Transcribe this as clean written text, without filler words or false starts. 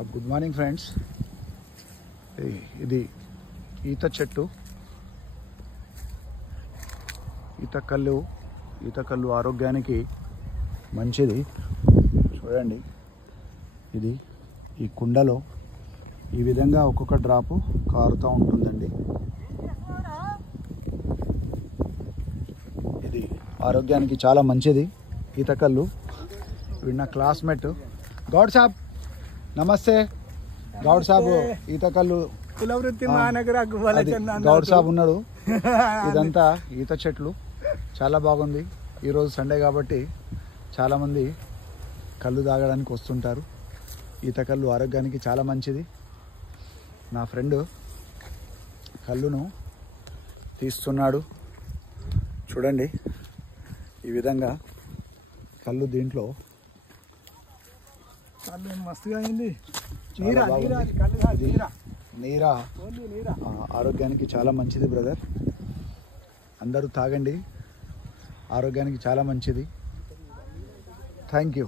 Good morning friends. ఇది ఈత చెట్టు, ఈత కళ్ళు ఆరోగ్యానికి మంచిది. చూడండి, ఇది ఈ కుండలో ఈ విధంగా ఒక్కొక్క డ్రాపు కారుతూ ఉంటుందండి. ఇది ఆరోగ్యానికి చాలా మంచిది ఈత కళ్ళు. వీడు నా క్లాస్మేట్ గౌడ్ సాబ్. నమస్తే గౌడ్ సాబ్. ఈత కళ్ళు గౌడ్ సాబ్ ఉన్నాడు. ఇదంతా ఈత చెట్లు, చాలా బాగుంది. ఈరోజు సండే కాబట్టి చాలామంది కళ్ళు తాగడానికి వస్తుంటారు. ఈత కళ్ళు ఆరోగ్యానికి చాలా మంచిది. నా ఫ్రెండ్ కళ్ళును తీస్తున్నాడు. చూడండి, ఈ విధంగా కళ్ళు దీంట్లో మస్తుగా అయింది. నీరా ఆరోగ్యానికి చాలా మంచిది బ్రదర్. అందరూ తాగండి, ఆరోగ్యానికి చాలా మంచిది. Thank you.